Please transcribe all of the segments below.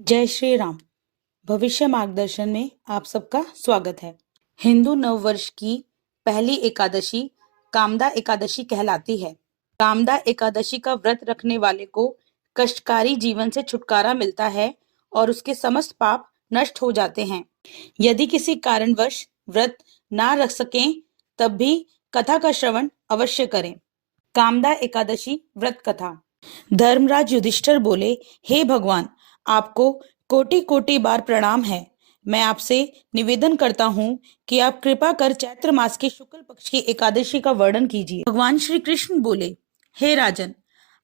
जय श्री राम। भविष्य मार्गदर्शन में आप सबका स्वागत है। हिंदू नववर्ष की पहली एकादशी कामदा एकादशी कहलाती है। कामदा एकादशी का व्रत रखने वाले को कष्टकारी जीवन से छुटकारा मिलता है और उसके समस्त पाप नष्ट हो जाते हैं। यदि किसी कारणवश व्रत ना रख सकें तब भी कथा का श्रवण अवश्य करें। कामदा एकादशी व्रत कथा। धर्मराज युधिष्ठिर बोले, हे भगवान, आपको कोटि कोटि बार प्रणाम है। मैं आपसे निवेदन करता हूँ कि आप कृपा कर चैत्र मास के शुक्ल पक्ष की एकादशी का वर्णन कीजिए। भगवान श्री कृष्ण बोले, हे राजन,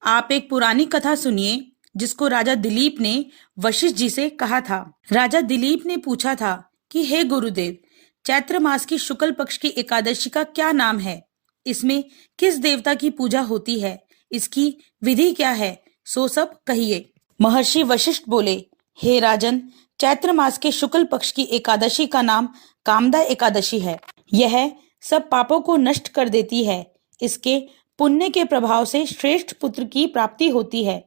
आप एक पुरानी कथा सुनिए जिसको राजा दिलीप ने वशिष्ठ जी से कहा था। राजा दिलीप ने पूछा था कि हे गुरुदेव, चैत्र मास की शुक्ल पक्ष की एकादशी का क्या नाम है? इसमें किस देवता की पूजा होती है? इसकी विधि क्या है? सो सब कहिए। महर्षि वशिष्ठ बोले, हे राजन, चैत्र मास के शुक्ल पक्ष की एकादशी का नाम कामदा एकादशी है। यह सब पापों को नष्ट कर देती है। इसके पुण्य के प्रभाव से श्रेष्ठ पुत्र की प्राप्ति होती है।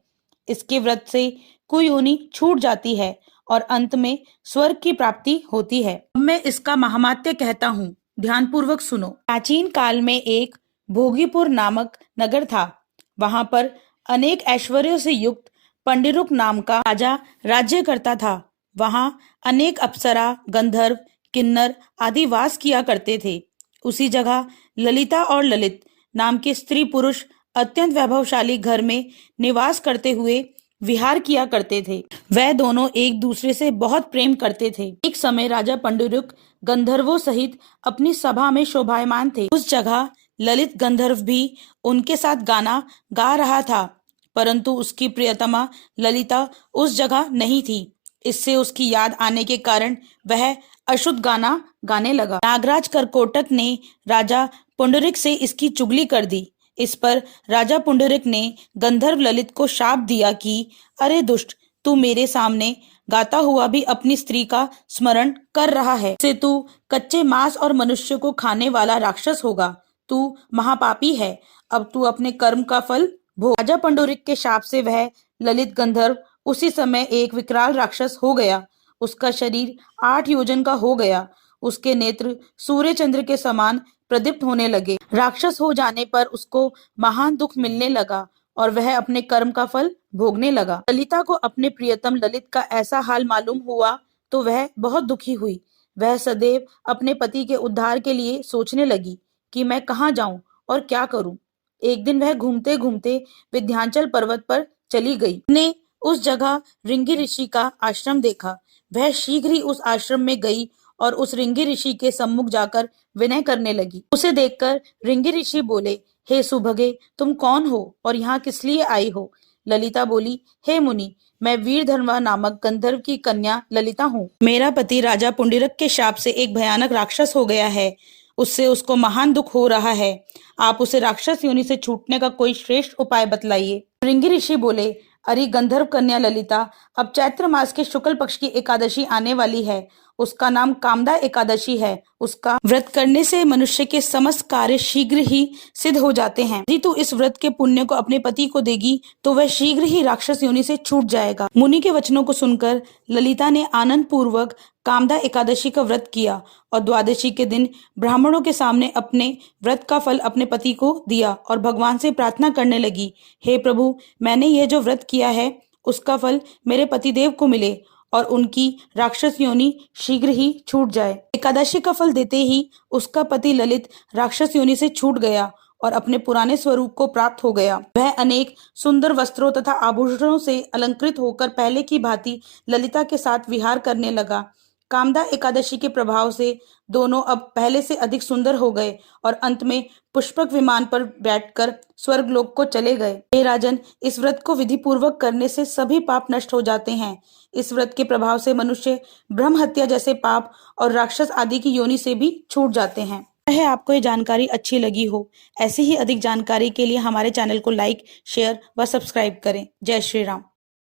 इसके व्रत से कुयोनि छूट जाती है और अंत में स्वर्ग की प्राप्ति होती है। अब मैं इसका महात्म्य कहता हूँ, ध्यानपूर्वक सुनो। प्राचीन काल में एक भोगीपुर नामक नगर था। वहां पर अनेक ऐश्वर्यों से युक्त पंडिरुक नाम का राजा राज्य करता था। वहां अनेक अप्सरा, गंधर्व, किन्नर आदि वास किया करते थे। उसी जगह ललिता और ललित नाम के स्त्री पुरुष अत्यंत वैभवशाली घर में निवास करते हुए विहार किया करते थे। वह दोनों एक दूसरे से बहुत प्रेम करते थे। एक समय राजा पंडुरुक गंधर्वों सहित अपनी सभा में शोभायमान थे। उस जगह ललित गंधर्व भी उनके साथ गाना गा रहा था, परंतु उसकी प्रियतमा ललिता उस जगह नहीं थी। इससे उसकी याद आने के कारण वह अशुद्ध गाना गाने लगा। नागराज करकोटक ने राजा पुंडरीक से इसकी चुगली कर दी। इस पर राजा पुंडरीक ने गंधर्व ललित को शाप दिया कि अरे दुष्ट, तू मेरे सामने गाता हुआ भी अपनी स्त्री का स्मरण कर रहा है। से तू कच्चे मांस और मनुष्य को खाने वाला राक्षस होगा। तू महापापी है। अब तू अपने कर्म का फल भोग। राजा पंडोरिक के शाप से वह ललित गंधर्व उसी समय एक विकराल राक्षस हो गया। उसका शरीर 8 योजन का हो गया। उसके नेत्र सूर्य चंद्र के समान प्रदीप्त होने लगे। राक्षस हो जाने पर उसको महान दुख मिलने लगा और वह अपने कर्म का फल भोगने लगा। ललिता को अपने प्रियतम ललित का ऐसा हाल मालूम हुआ तो वह बहुत दुखी हुई। वह सदैव अपने पति के उद्धार के लिए सोचने लगी कि मैं कहाँ जाऊं और क्या करूं। एक दिन वह घूमते घूमते विंध्याचल पर्वत पर चली गई। ने उस जगह रिंगी ऋषि का आश्रम देखा। वह शीघ्र ही उस आश्रम में गई और उस रिंगी ऋषि के सम्मुख जाकर विनय करने लगी। उसे देखकर रिंगी ऋषि बोले, हे सुभगे, तुम कौन हो और यहाँ किस लिए आई हो? ललिता बोली, हे मुनि, मैं वीरधर्मा नामक गंधर्व की कन्या ललिता हूँ। मेरा पति राजा पुंडरीक के शाप से एक भयानक राक्षस हो गया है। उससे उसको महान दुख हो रहा है। आप उसे राक्षस योनि से छूटने का कोई श्रेष्ठ उपाय बतलाइए। भृंगी ऋषि बोले, अरे गंधर्व कन्या ललिता, अब चैत्र मास के शुक्ल पक्ष की एकादशी आने वाली है। उसका नाम कामदा एकादशी है। उसका व्रत करने से मनुष्य के समस्त कार्य शीघ्र ही सिद्ध हो जाते हैं। यदि तू इस व्रत के पुण्य को अपने पति को देगी तो वह शीघ्र ही राक्षस योनि से छूट जाएगा। मुनि के वचनों को सुनकर ललिता ने आनंद पूर्वक कामदा एकादशी का व्रत किया और द्वादशी के दिन ब्राह्मणों के सामने अपने व्रत का फल अपने पति को दिया और भगवान से प्रार्थना करने लगी, हे प्रभु, मैंने यह जो व्रत किया है उसका फल मेरे पतिदेव को मिले और उनकी राक्षस योनि शीघ्र ही छूट जाए। एकादशी का फल देते ही उसका पति ललित राक्षस योनि से छूट गया और अपने पुराने स्वरूप को प्राप्त हो गया। वह अनेक सुंदर वस्त्रों तथा आभूषणों से अलंकृत होकर पहले की भांति ललिता के साथ विहार करने लगा। कामदा एकादशी के प्रभाव से दोनों अब पहले से अधिक सुंदर हो गए और अंत में पुष्पक विमान पर बैठकर स्वर्गलोक को चले गए। हे राजन, इस व्रत को विधि पूर्वक करने से सभी पाप नष्ट हो जाते हैं। इस व्रत के प्रभाव से मनुष्य ब्रह्म हत्या जैसे पाप और राक्षस आदि की योनि से भी छूट जाते हैं। है आपको ये जानकारी अच्छी लगी हो। ऐसी ही अधिक जानकारी के लिए हमारे चैनल को लाइक, शेयर व सब्सक्राइब करें। जय श्री राम।